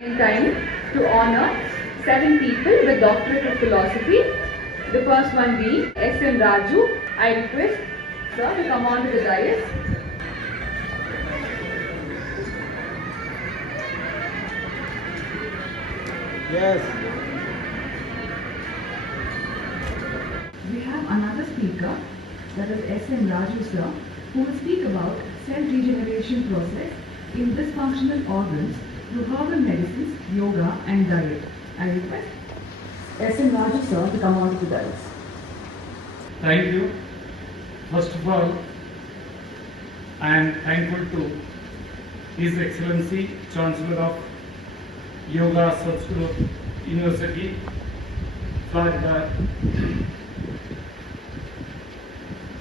In time to honor 7 people with doctorate of philosophy. The first one being S.M. Raju. I request sir to come on to the dais. Yes. We have another speaker, that is S.M. Raju sir, who will speak about cell regeneration process in dysfunctional organs through herbal medicines, yoga and diet. I request S.M. Raju sir to come on to the dais. Thank you. First of all, I am thankful to His Excellency Chancellor of Yoga-Samskrutam University Florida,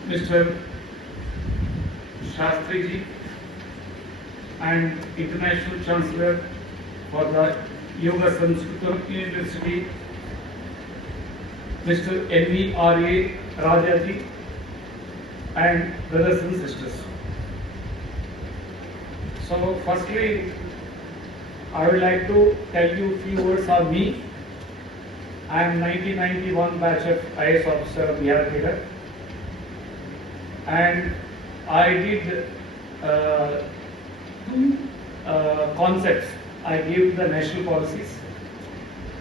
Mr. Shastriji, and International Chancellor for the Yoga-Samskrutam University, Mr. N.V.R.A. Rajaji, and brothers and sisters. So firstly, I would like to tell you a few words on me. I am 1991 batch of IAS officer of Ayurveda, and I did two concepts. I gave the national policies.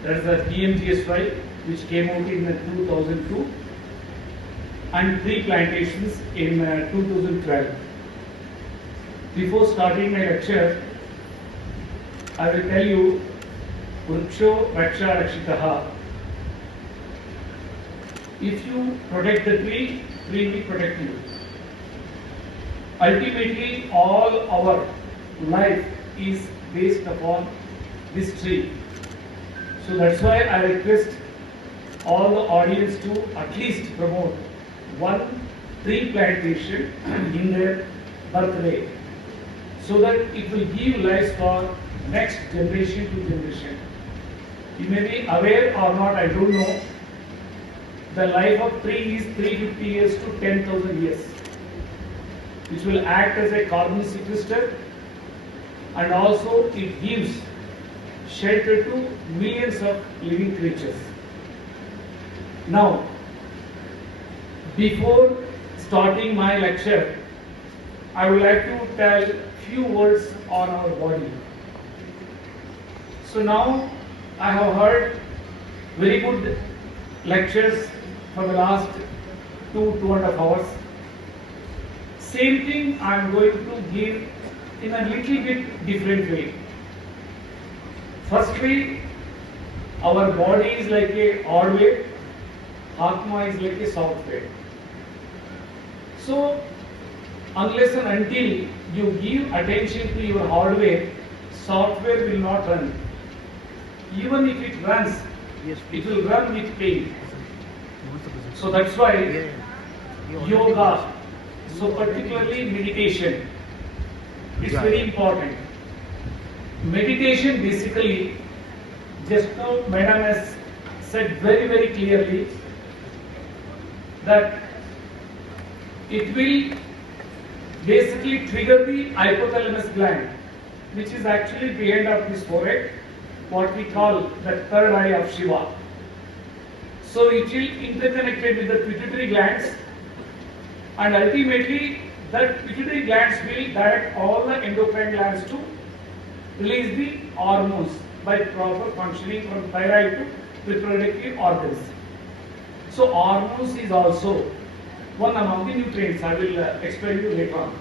That is the PMGSY, which came out in 2002, and 3 plantations in 2012. Before starting my lecture, I will tell you, Vriksho Raksha Rakshitaha. If you protect the tree, tree will protect you. Ultimately, all our life is based upon this tree. So that's why I request all the audience to at least promote 1 tree plantation in their birthday, so that it will give life for next generation to generation. You may be aware or not, I don't know, the life of tree is 350 years to 10,000 years, which will act as a carbon sequester, and also it gives shelter to millions of living creatures. Now, before starting my lecture, I would like to tell few words on our body. So now I have heard very good lectures for the last 2.5 hours. Same thing I am going to give in a little bit different way. Firstly, our body is like a odd wave, Atma is like a soft wave. So, unless and until you give attention to your hardware, software will not run. Even if it runs, it will run with pain. So that's why yoga, so particularly meditation, is very important. Meditation basically, just now Madam has said very clearly that it will basically trigger the hypothalamus gland, which is actually behind of this forehead, what we call the third eye of Shiva. So it will interconnected with the pituitary glands, and ultimately that pituitary glands will direct all the endocrine glands to release the hormones by proper functioning from thyroid to reproductive organs. So hormones is also one among the nutrients. I will explain you later on.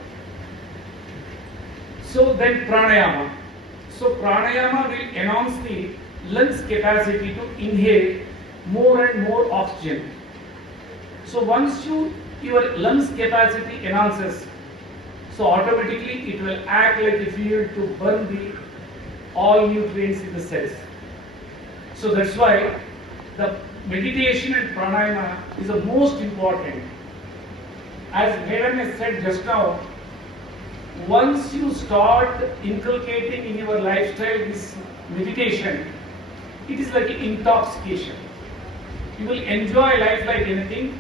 So then pranayama. So pranayama will enhance the lungs capacity to inhale more and more oxygen. So once your lungs capacity enhances, so automatically it will act like a fuel to burn the all nutrients in the cells. So that's why the meditation and pranayama is the most important. As Madam has said just now, once you start inculcating in your lifestyle this meditation, it is like an intoxication. You will enjoy life like anything,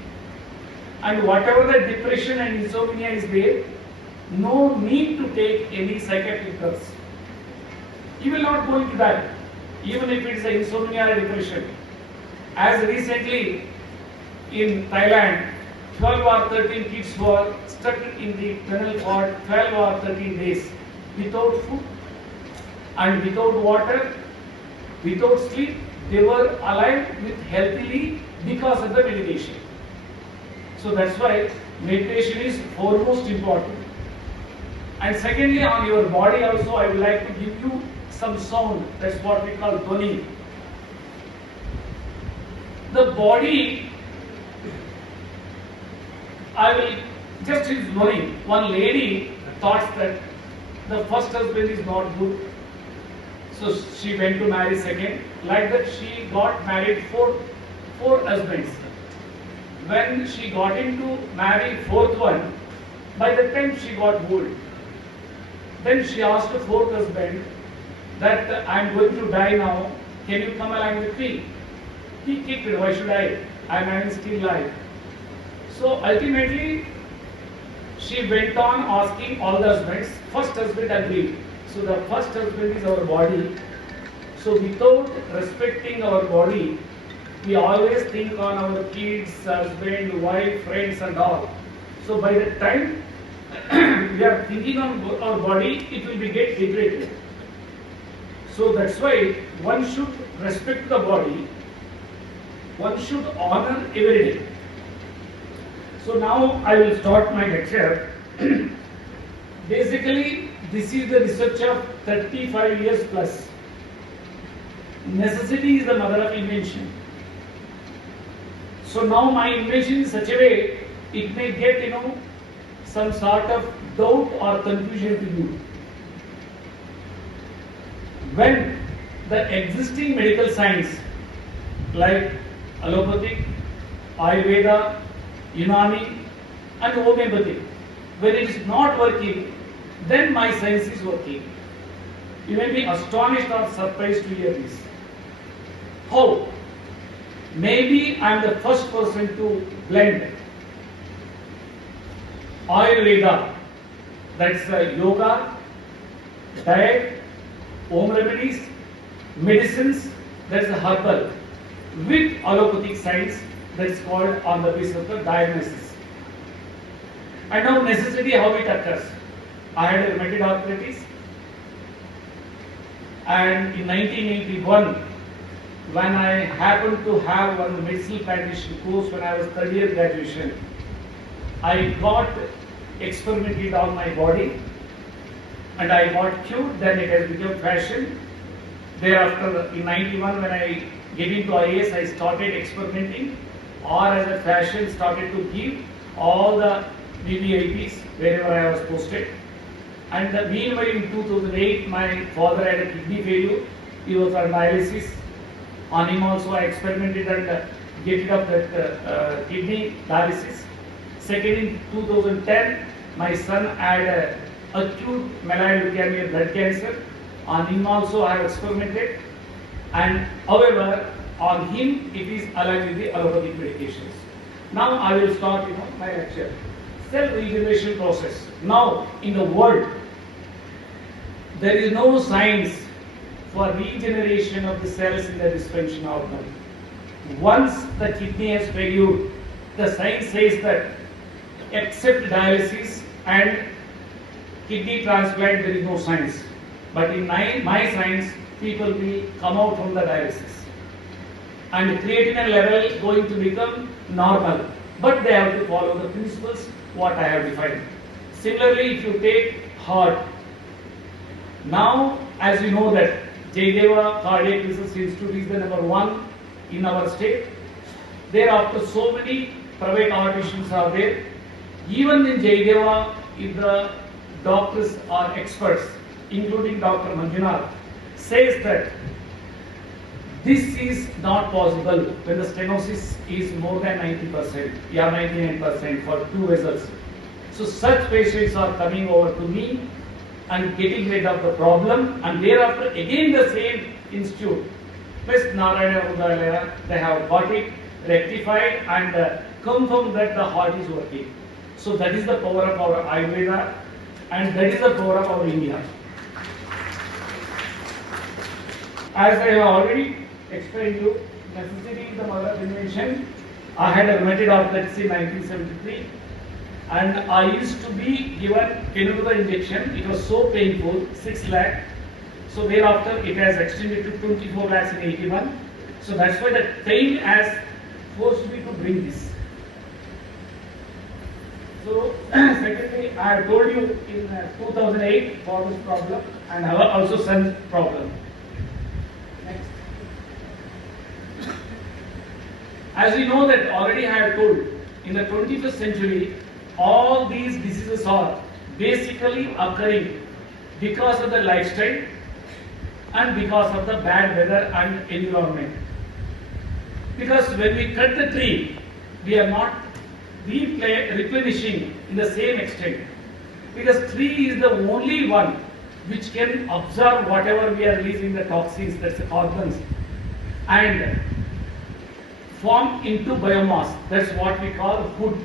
and whatever the depression and insomnia is there, no need to take any psychiatric drugs. you will not going to die, even if it is insomnia or depression. As recently in Thailand, 12 or 13 kids were stuck in the tunnel for 12 or 13 days without food and without water, without sleep. They were alive with healthily because of the meditation. So that's why meditation is foremost important. And secondly, on your body also, I would like to give you some sound. That's what we call dhwani. The body, I will just use dhwani. One lady thought that the first husband is not good, so she went to marry second. Like that, she got married four husbands. When she got into marry fourth one, by the time she got old, then she asked the fourth husband that I am going to die now. Can you come along with me? He kicked it. Why should I? I am still alive. So ultimately, she went on asking all the husbands. First husband agreed. So the first husband is our body. So without respecting our body, we always think on our kids, husband, wife, friends and all. So by the time we are thinking on our body, it will be get degraded. So that's why one should respect the body. One should honor every day. So now I will start my lecture. Basically, this is the research of 35 years plus. Necessity is the mother of invention. So now my invention is such a way, it may get, some sort of doubt or confusion to you. When the existing medical science like allopathic, Ayurveda, Unani and homeopathic, when it is not working, then my science is working. You may be astonished or surprised to hear this. How? Maybe I am the first person to blend Ayurveda, that's yoga, diet, home remedies, medicines, that's herbal, with allopathic science, that's called on the basis of the diagnosis. And now necessity, how it occurs. I had a rheumatoid arthritis, and in 1981, when I happened to have one medicinal practitioner course when I was third year graduation, I got experimented on my body and I got cured. Then it has become fashion. Thereafter, in 91, when I get into IAS, I started experimenting, or as a fashion started to give all the BBIPs wherever I was posted. And meanwhile, in 2008, my father had a kidney failure. He was on dialysis. On him also, I experimented and get rid of that kidney dialysis. Second, in 2010, my son had acute myeloid leukemia, blood cancer. On him also, I have experimented. And however, on him, it is aligned with the allopathic medications. Now, I will start my lecture. Cell regeneration process. Now, in the world, there is no science for regeneration of the cells in the dysfunctional organ. Once the kidney has failed, the science says that except dialysis and kidney transplant, there is no science. But in my science, people will come out from the dialysis. And creatinine level going to become normal. But they have to follow the principles what I have defined. Similarly, if you take heart, now as you know that Jaydeva Cardiac Research Institute is the number 1 in our state. Thereafter, so many private heart institutes are there. Even in Jaydeva, if the doctors are experts, including Dr. Manjunath, says that this is not possible when the stenosis is more than 90%, 99% for 2 vessels. So such patients are coming over to me and getting rid of the problem, and thereafter again the same institute, plus Narayana Rudalaya, they have got it rectified and confirmed that the heart is working. So that is the power of our Ayurveda, and that is the power of our India. as I have already explained you, necessity is the mother of invention. I had a rheumatoid arthritis in 1973, and I used to be given Kenurula injection. It was so painful, 6 lakh. So thereafter it has extended to 24 lakhs in 81. So that's why the pain has forced me to bring this. So secondly, I have told you in 2008 for this problem, and I have also sun problem. Next. As we know that already I have told, in the 21st century, all these diseases are basically occurring because of the lifestyle and because of the bad weather and environment. Because when we cut the tree, we are not replenishing in the same extent. Because tree is the only one which can absorb whatever we are releasing the toxins, that's the carbons, and form into biomass. That's what we call wood.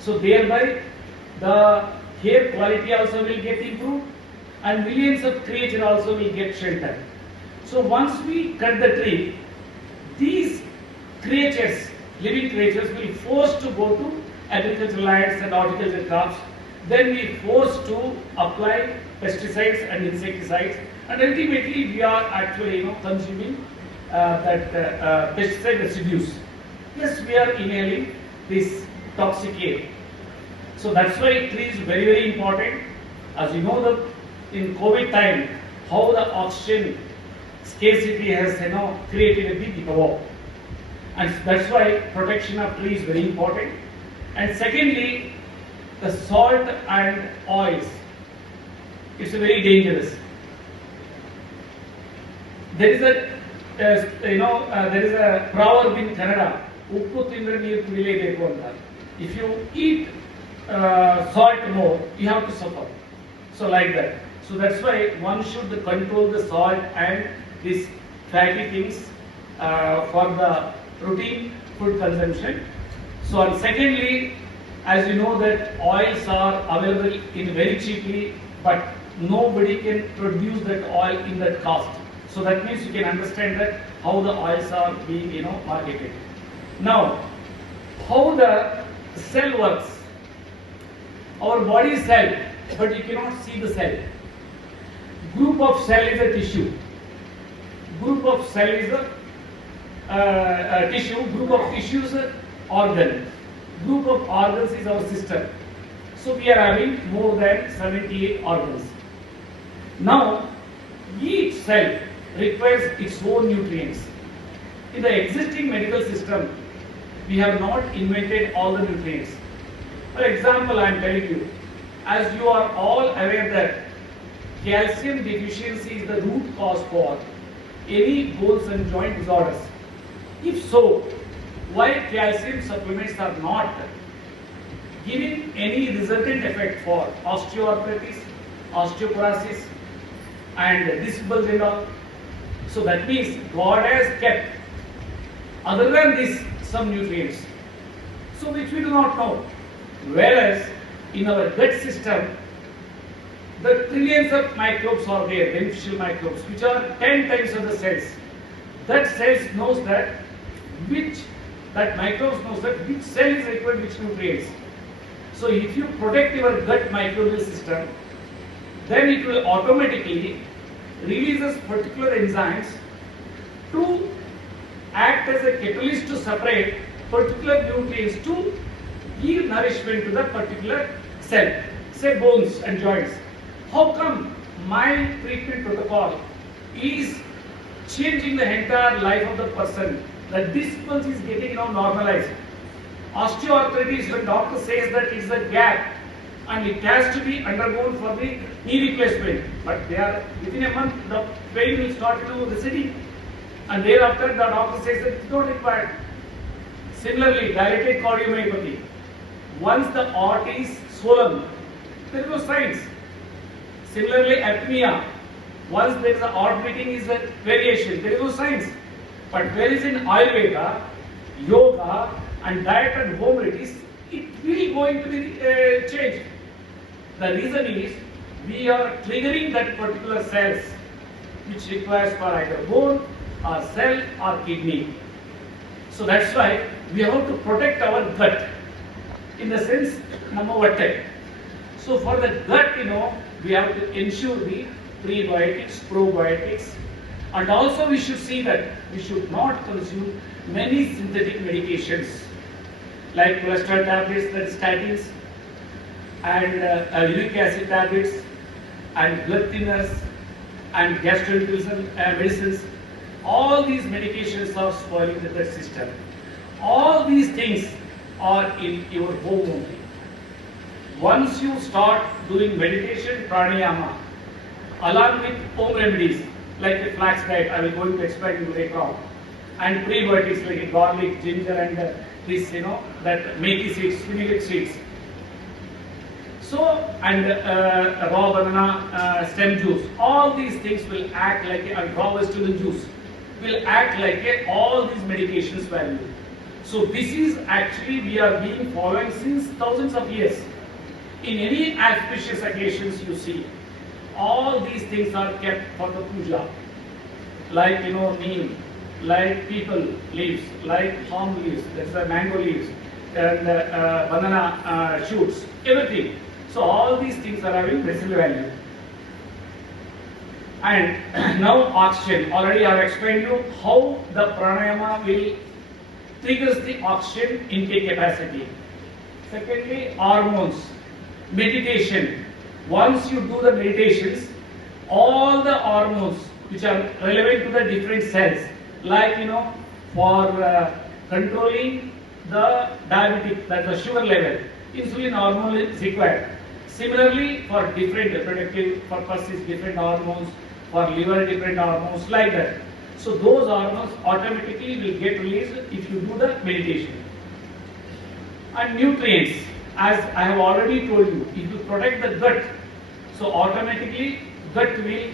So thereby the air quality also will get improved, and millions of creatures also will get shelter. So once we cut the tree, these creatures, living creatures, will forced to go to agricultural lands and horticultural crops. Then we forced to apply pesticides and insecticides, and ultimately we are actually consuming pesticide residues. Plus we are inhaling this toxic air. So that's why tree is very, very important. As you know, that in COVID time, how the oxygen scarcity has created a big havoc, and that's why protection of tree is very important. And secondly, the salt and oils, it's very dangerous. There is a there is a proverb in Kannada, "Uppu tindre neeru kudilebeku" anta. If you eat salt more, you have to suffer. So like that. So that's why one should control the salt and these fatty things for the routine food consumption. So and secondly, as you know that oils are available in very cheaply, but nobody can produce that oil in that cost. So that means you can understand that how the oils are being marketed. Now, how the cell works. Our body is cell, but you cannot see the cell. Group of cell is a tissue. Group of cell is a tissue. Group of tissues is organ. Group of organs is our system. So we are having more than 78 organs. Now, each cell requires its own nutrients. In the existing medical system, we have not invented all the nutrients. For example, I am telling you, as you are all aware that calcium deficiency is the root cause for any bones and joint disorders. If so, why calcium supplements are not giving any resultant effect for osteoarthritis, osteoporosis, and disc bulge and all? So that means God has kept, other than this, some nutrients, so which we do not know. Whereas in our gut system, the trillions of microbes are there, beneficial microbes, which are 10 times of the cells. That cells knows that microbes knows that which cell is required which nutrients. So if you protect your gut microbial system, then it will automatically releases particular enzymes to act as a catalyst to separate particular nutrients to give nourishment to the particular cell, say bones and joints. How come my treatment protocol is changing the entire life of the person? That this pulse is getting normalized. Osteoarthritis, when doctor says that it's a gap and it has to be undergone for the knee replacement, but they are within a month the pain will start receding, and thereafter the doctor says that it's not required. Similarly, dilated cardiomyopathy. Once the heart is swollen, there is no signs. Similarly, apnea. Once there is a heart beating is a variation, there is no signs. But whereas in Ayurveda, yoga and diet and home remedies, it will going to be changed. The reason is we are triggering that particular cells which requires for either bone or cell or kidney. So that's why we have to protect our gut in the sense number one. So for the gut, we have to ensure the prebiotics, probiotics, and also we should see that we should not consume many synthetic medications like cholesterol tablets, that statins, and uric acid tablets, and blood thinners, and gastrointestinal medicines. All these medications are spoiling the gut system. All these things are in your home only. Once you start doing meditation, pranayama, along with home remedies like the flax diet, I will going to explain you later on, and prebiotics like garlic, ginger, and this, that methi seeds, fenugreek seeds. So, and raw banana stem juice, all these things will act like raw vegetable juice will act like all these medications value. So this is actually we are being following since thousands of years. In any auspicious occasions you see, all these things are kept for the puja, like neem, like people leaves, like palm leaves, that's the mango leaves, and banana shoots, everything. So all these things are having medicinal value. And now oxygen. Already I have explained you how the pranayama will triggers the oxygen intake capacity. Secondly, hormones. Meditation. Once you do the meditations, all the hormones which are relevant to the different cells, like for controlling the diabetic, that's the sugar level, insulin hormone is required. Similarly, for different reproductive purposes, different hormones, for liver, different hormones, like that. So those hormones automatically will get released if you do the meditation. And nutrients, as I have already told you, if you protect the gut, so automatically gut will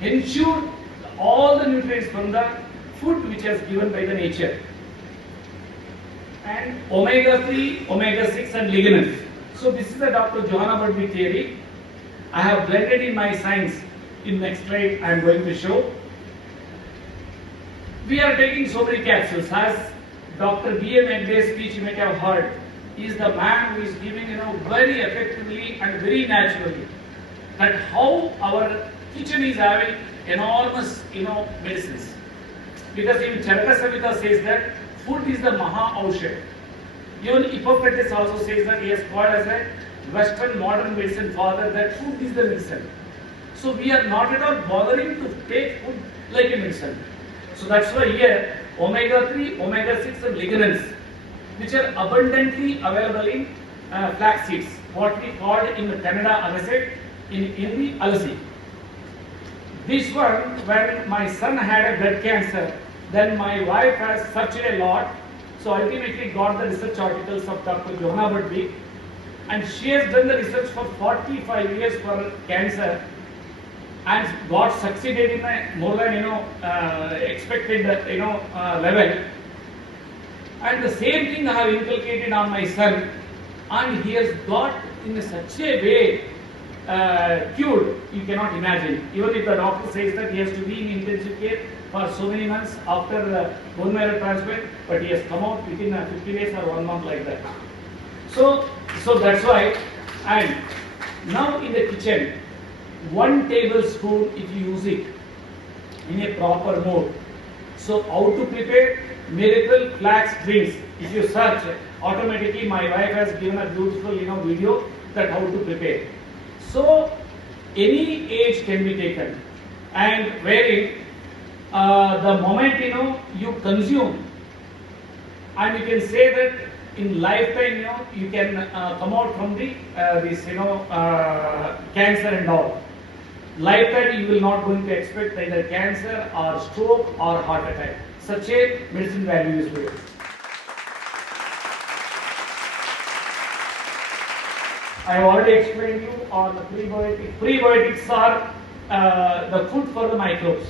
ensure all the nutrients from the food which is given by the nature. And omega-3, omega-6 and lignans. So this is the Dr. Johanna Budwig theory. I have blended in my science. In next slide I am going to show. We are taking so many capsules. As Dr. B.M. Egde's speech you may have heard, he is the man who is giving very effectively and very naturally that how our kitchen is having enormous medicines. Because even Charaka Samhita says that food is the Maha Aushad. Even Hippocrates also says that he has called as a Western modern medicine father, that food is the medicine. So we are not at all bothering to take food like a medicine. So that's why here omega-3, omega-6 and lignans, which are abundantly available in flax seeds, what we call in Canada agasset, in the alasi. This one, when my son had a blood cancer, then my wife has searched a lot. So ultimately got the research articles of Dr. Johanna Budwig, and she has done the research for 45 years for cancer and got succeeded in a more than expected level. And the same thing I have inculcated on my son, and he has got in such a way cured, you cannot imagine. Even if the doctor says that he has to be in intensive care for so many months after bone marrow transplant, but he has come out within 50 days or 1 month like that. So that's why. And now in the kitchen, 1 tablespoon if you use it in a proper mode. So how to prepare miracle flax drinks? If you search, automatically my wife has given a beautiful video that how to prepare. So any age can be taken, and wherein the moment you consume, and you can say that in lifetime you can come out from the this cancer and all. Lifetime you will not going to expect either cancer or stroke or heart attack. Such a medicine value is there. I have already explained you on the prebiotic. Prebiotics are the food for the microbes.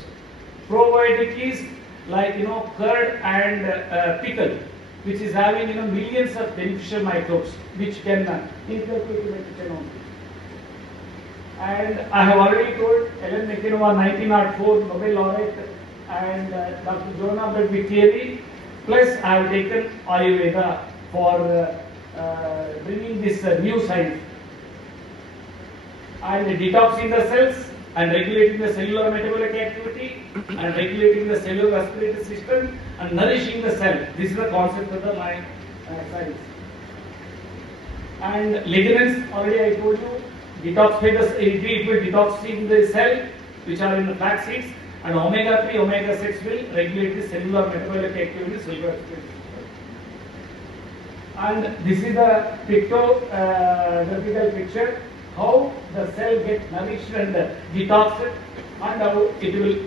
Probiotic is like curd and pickle, which is having millions of beneficial microbes which can inculcate in the kitchen only. And I have already told Ellen McKenna, 1904 Nobel laureate, and Dr. Jonah Bettieri. Plus, I have taken Ayurveda for bringing this new science and detoxing the cells and regulating the cellular metabolic activity and regulating the cellular respiratory system and nourishing the cell. This is the concept of the my science. And ligaments, already I told you, detoxify the it will detoxing the cell which are in the flax seeds, and omega 3, omega 6 will regulate the cellular metabolic activity, cellular respiratory system. And this is the pictographical picture how the cell gets nourished and detoxed and how it will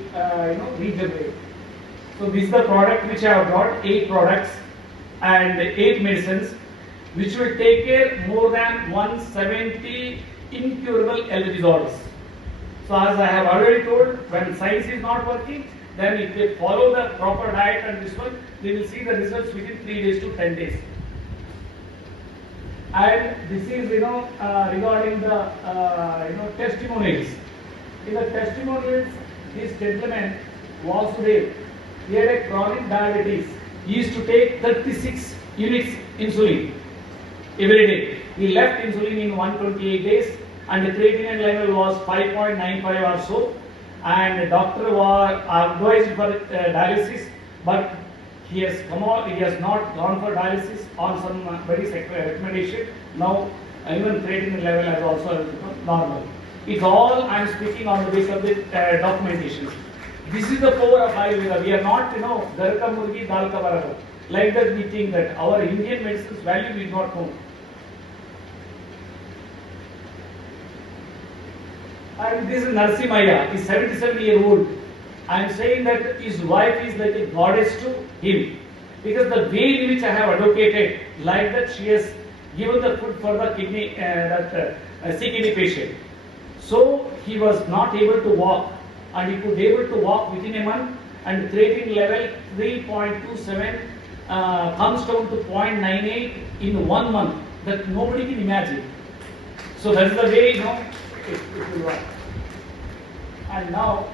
regenerate. So this is the product which I have brought, 8 products and 8 medicines which will take care more than 170 incurable health disorders. So as I have already told, when science is not working, then if they follow the proper diet and this one, they will see the results within 3 days to 10 days. And this is regarding the testimonials. In the testimonials, this gentleman was today, he had a chronic diabetes. He used to take 36 units insulin every day. He left insulin in 128 days, and the creatinine level was 5.95 or so. And the doctor was advised for dialysis, but he has not gone for dialysis on some very recommendation. Now even creatinine level has also become normal. It's all I am speaking on the basis of the documentation. This is the power of Ayurveda. We are not, Garka Murgi Dal Ka Barabar. Like that we think that our Indian medicine's value we do not know. And this is Narsimaya, he is 77-year-old. I am saying that his wife is like a goddess to him. Because the way in which I have advocated, like that she has given the food for the kidney, CKD patient. So he was not able to walk, and he could able to walk within a month, and creatinine level 3.27 comes down to 0.98 in 1 month. That nobody can imagine. So that is the way it will work. And now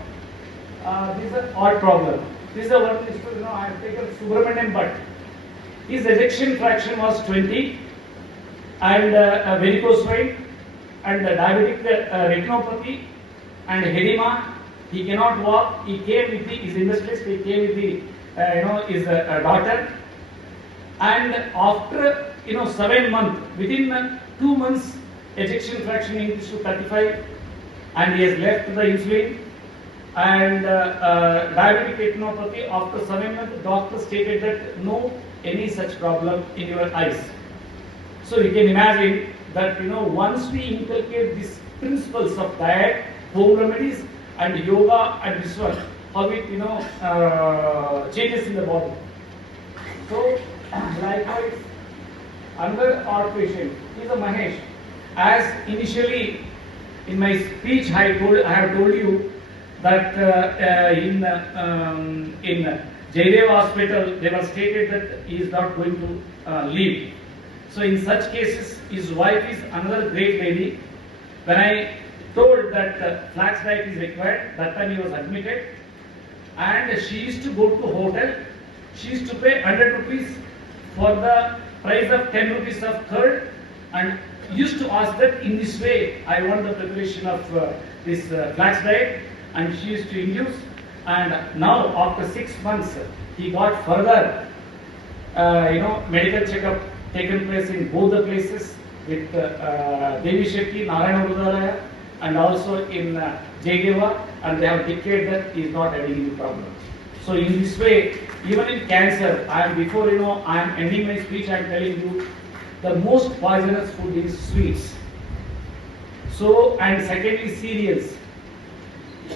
this is an odd problem. This is the one I have taken Subramanian Bhatt. His ejection fraction was 20, and varicose vein, and diabetic retinopathy, and edema. He cannot walk. He came with his industrialist. He came with his daughter. And after 7 months, within 2 months, ejection fraction increased to 35, and he has left the insulin. And diabetic retinopathy, after 7 months, the doctor stated that no any such problem in your eyes. So you can imagine that once we inculcate these principles of diet, home remedies, and yoga, and this one, how it changes in the body. So likewise, another odd patient is a Mahesh. As initially in my speech I have told you that in Jaidev Hospital they were stated that he is not going to leave. So in such cases, his wife is another great lady. When I told that flax diet is required, that time he was admitted, and she used to go to hotel. She used to pay 100 rupees for the price of 10 rupees of curd, and used to ask that in this way I want the preparation of this flax diet, and she used to induce. And now after 6 months he got further medical checkup taken place in both the places with Devi Shetty, Narayana Rudalaya, and also in Jaydeva, and they have declared that he is not having any problem. So in this way, even in cancer, before I am ending my speech, I am telling you the most poisonous food is sweets. So, and secondly, cereals.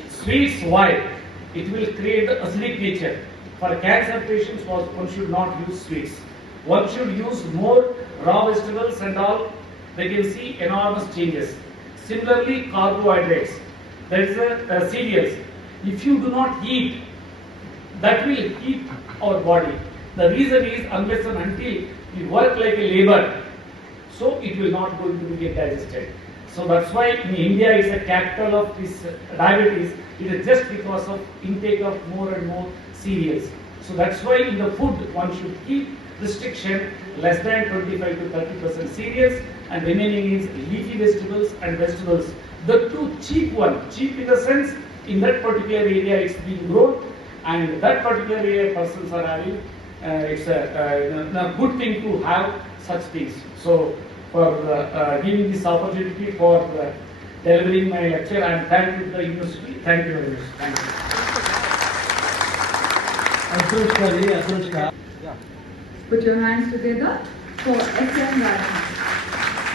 Sweets, why? It will create the acidic nature. For cancer patients, one should not use sweets. One should use more raw vegetables and all. They can see enormous changes. Similarly, carbohydrates. That is cereals. If you do not eat, that will heat our body. The reason is unless and until we work like a labor, so it will not going to get digested. So that's why in India is a capital of this diabetes. It is just because of intake of more and more cereals. So that's why in the food one should keep restriction less than 25 to 30% cereals, and remaining is leafy vegetables and vegetables. The two cheap one, cheap in the sense in that particular area it's being grown, and that particular area persons are having. It's a good thing to have such things. So for giving this opportunity for delivering my lecture, I am thankful to the university. Thank you very much. Thank you. Put your hands together for SM Raju.